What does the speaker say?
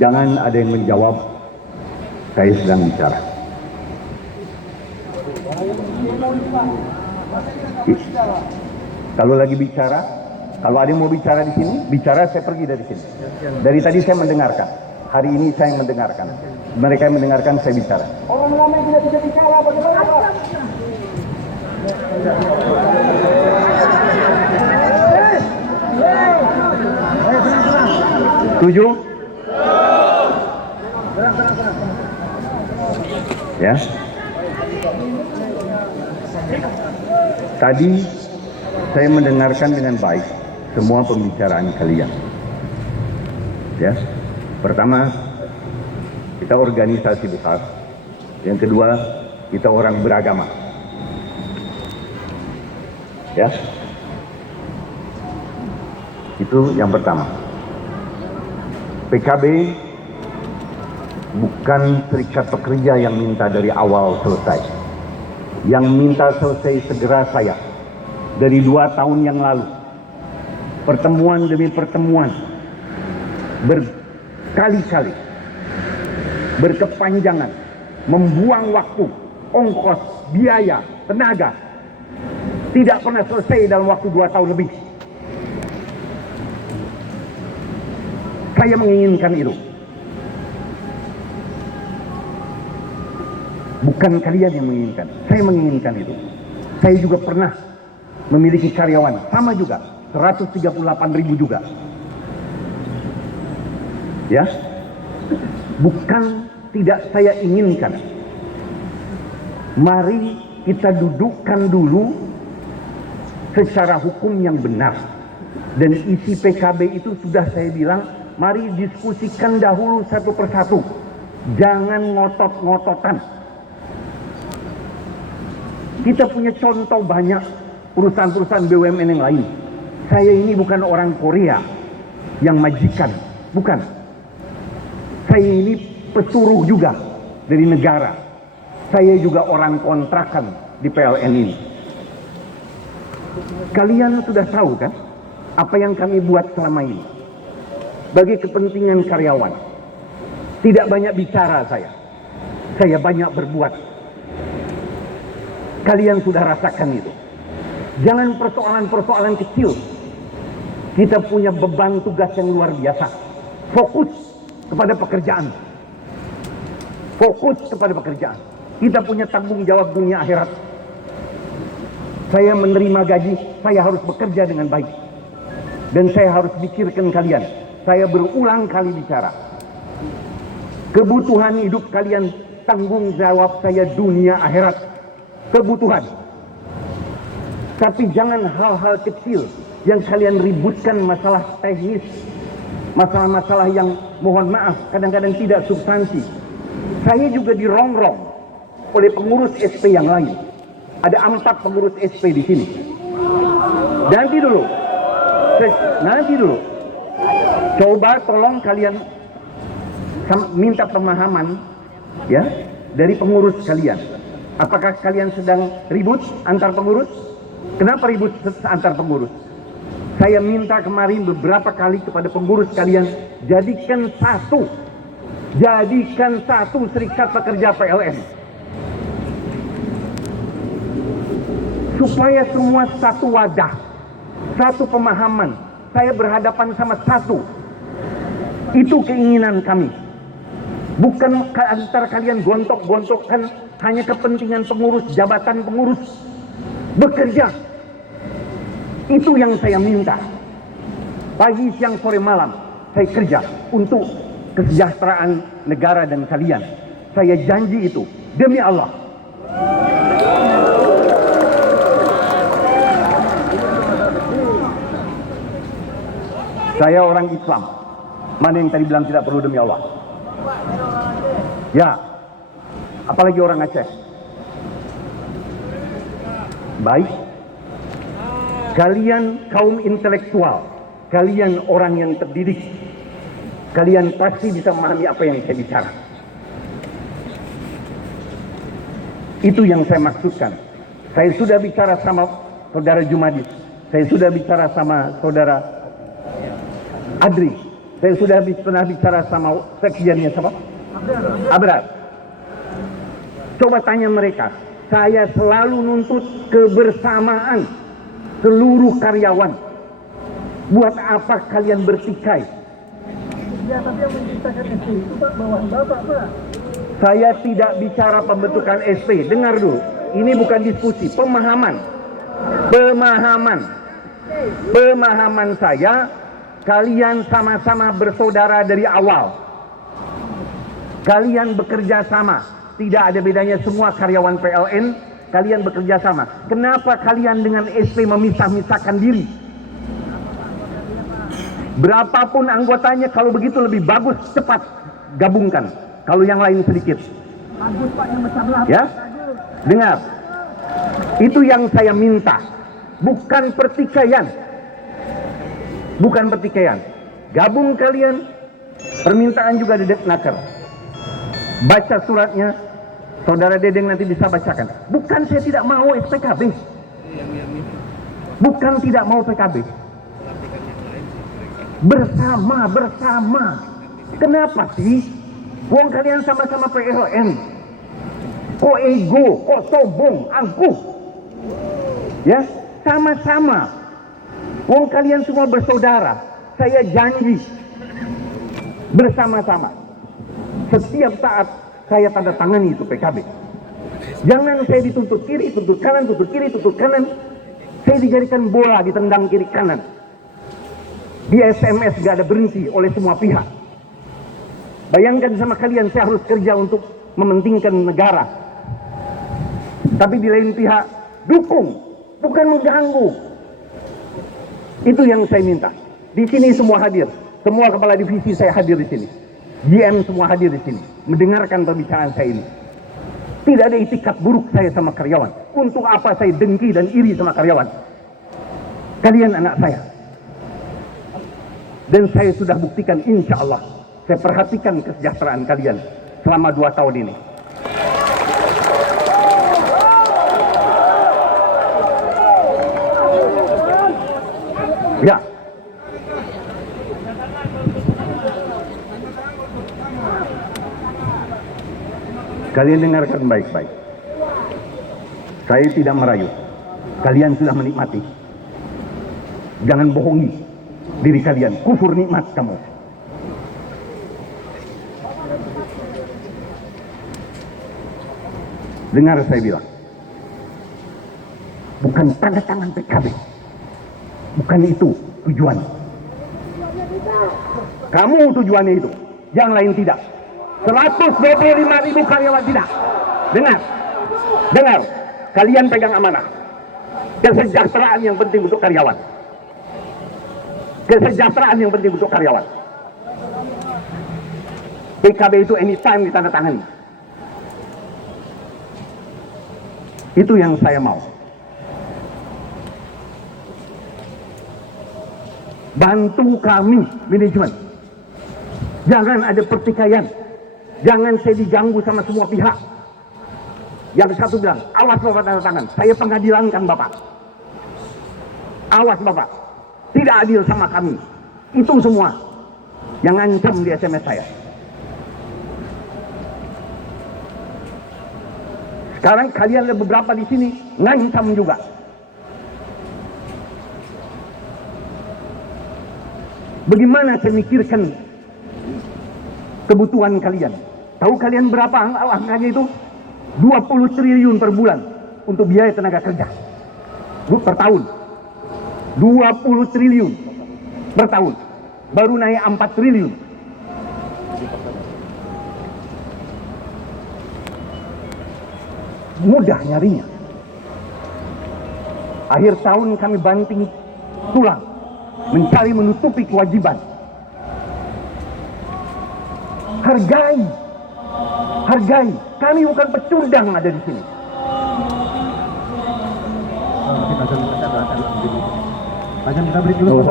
Jangan ada yang menjawab, saya sedang bicara. Kalau lagi bicara, kalau ada yang mau bicara di sini, bicara, saya pergi dari sini. Dari tadi saya mendengarkan. Hari ini saya mendengarkan. Mereka yang mendengarkan saya bicara. Orang lama yang tidak bisa bicara, bagaimana Pak? Setuju? Ya. Tadi saya mendengarkan dengan baik semua pembicaraan kalian. Ya. Pertama, kita organisasi besar. Yang kedua, kita orang beragama. Ya. Itu yang pertama. PKB bukan serikat pekerja yang minta dari awal selesai. Yang minta selesai segera saya. Dari 2 tahun yang lalu. Pertemuan demi pertemuan. Berkali-kali. Berkepanjangan. Membuang waktu, ongkos, biaya, tenaga. Tidak pernah selesai dalam waktu 2 tahun lebih. Saya menginginkan itu. Bukan kalian yang menginginkan. Saya menginginkan itu. Saya juga pernah memiliki karyawan. Sama juga. 138.000 juga. Ya. Bukan tidak saya inginkan. Mari kita dudukkan dulu secara hukum yang benar. Dan isi PKB itu sudah saya bilang, mari diskusikan dahulu satu persatu. Jangan ngotot-ngototan. Kita punya contoh banyak perusahaan-perusahaan BUMN yang lain. Saya ini bukan orang Korea yang majikan. Bukan. Saya ini pesuruh juga dari negara. Saya juga orang kontrakan di PLN ini. Kalian sudah tahu kan apa yang kami buat selama ini bagi kepentingan karyawan. Tidak banyak bicara saya banyak berbuat. Kalian sudah rasakan itu. Jangan persoalan-persoalan kecil. Kita punya beban tugas yang luar biasa. Fokus kepada pekerjaan. Fokus kepada pekerjaan. Kita punya tanggung jawab dunia akhirat. Saya menerima gaji, saya harus bekerja dengan baik. Dan saya harus pikirkan kalian. Saya berulang kali bicara. Kebutuhan hidup kalian, tanggung jawab saya dunia akhirat. Kebutuhan. Tapi jangan hal-hal kecil yang kalian ributkan, masalah teknis, masalah-masalah yang mohon maaf kadang-kadang tidak substansi. Saya juga dirongrong oleh pengurus SP yang lain. Ada 4 pengurus SP di sini. Nanti dulu. Coba tolong kalian minta pemahaman ya dari pengurus kalian. Apakah kalian sedang ribut antar pengurus? Kenapa ribut antar pengurus? Saya minta kemarin beberapa kali kepada pengurus kalian, jadikan satu serikat pekerja PLN. Supaya semua satu wadah, satu pemahaman. Saya berhadapan sama satu. Itu keinginan kami. Bukan antar kalian gontok-gontokkan hanya kepentingan pengurus, jabatan pengurus. Bekerja. Itu yang saya minta. Pagi, siang, sore, malam. Saya kerja untuk kesejahteraan negara dan kalian. Saya janji itu. Demi Allah. Saya orang Islam. Mana yang tadi bilang tidak perlu demi Allah? Ya, apalagi orang Aceh. Baik, kalian kaum intelektual, kalian orang yang terdidik, kalian pasti bisa memahami apa yang saya bicara. Itu yang saya maksudkan. Saya sudah bicara sama saudara Jumadis, saya sudah bicara sama saudara Adri, Saya sudah pernah bicara sama sekjennya siapa? Abrar. Coba tanya mereka. Saya selalu nuntut kebersamaan seluruh karyawan. Buat apa kalian bertikai? Ya, tapi yang menciptakan SP itu Pak, bawahan Bapak, Pak. Saya tidak bicara pembentukan SP. Dengar dulu. Ini bukan diskusi, pemahaman. Pemahaman saya, kalian sama-sama bersaudara dari awal. Kalian bekerja sama. Tidak ada bedanya, semua karyawan PLN, kalian bekerja sama. Kenapa kalian dengan SP memisah-misahkan diri? Berapapun anggotanya, kalau begitu lebih bagus, cepat gabungkan. Kalau yang lain sedikit. Bagus Pak, yang besar belah. Ya, dengar. Itu yang saya minta. Bukan pertikaian. Bukan pertikaian. Gabung kalian. Permintaan juga di Depnaker. Baca suratnya. Saudara Dedeng nanti bisa bacakan. Bukan saya tidak mau PKB. Bukan tidak mau PKB. Bersama. Kenapa sih? Wong kalian sama-sama PLN. Kok ego, kok sombong, angkuh. Ya, sama-sama. Wong kalian semua bersaudara. Saya janji bersama-sama. Setiap saat saya tanda tangani itu PKB. Jangan saya dituntut kiri, tuntut kanan, tuntut kiri, tuntut kanan. Saya dijadikan bola, ditendang kiri kanan. Di SMS gak ada berhenti oleh semua pihak. Bayangkan sama kalian, saya harus kerja untuk mementingkan negara. Tapi di lain pihak, dukung, bukan mengganggu. Itu yang saya minta. Di sini semua hadir. Semua kepala divisi saya hadir di sini. GM semua hadir di sini. Mendengarkan pembicaraan saya ini. Tidak ada itikat buruk saya sama karyawan. Untuk apa saya dengki dan iri sama karyawan? Kalian anak saya. Dan saya sudah buktikan, insya Allah, saya perhatikan kesejahteraan kalian selama 2 tahun ini. Ya. Kalian dengarkan baik-baik. Saya tidak merayu. Kalian sudah menikmati. Jangan bohongi diri kalian. Kufur nikmat kamu. Dengar saya bilang. Bukan tanda tangan PKB. Bukan itu tujuan. Kamu tujuannya itu. Yang lain tidak. 125.000 karyawan tidak. Dengar. Kalian pegang amanah. Kesejahteraan yang penting untuk karyawan. Kesejahteraan yang penting untuk karyawan. PKB itu anytime ditandatangani. Itu yang saya mau. Bantu kami manajemen. Jangan ada pertikaian. Jangan saya diganggu sama semua pihak. Yang satu bilang, awas Bapak tanda tangan. Saya pengadilankan Bapak. Awas Bapak. Tidak adil sama kami. Itu semua yang ngancam di SMS saya. Sekarang kalian ada beberapa di sini ngancam juga. Bagaimana saya mikirkan kebutuhan kalian? Tahu kalian berapa angkanya itu? 20 triliun per bulan untuk biaya tenaga kerja. Per tahun. 20 triliun per tahun. Baru naik 4 triliun. Mudah nyarinya. Akhir tahun kami banting tulang mencari menutupi kewajiban. Hargai. Kami bukan pecundang ada di sini. Kita break dulu.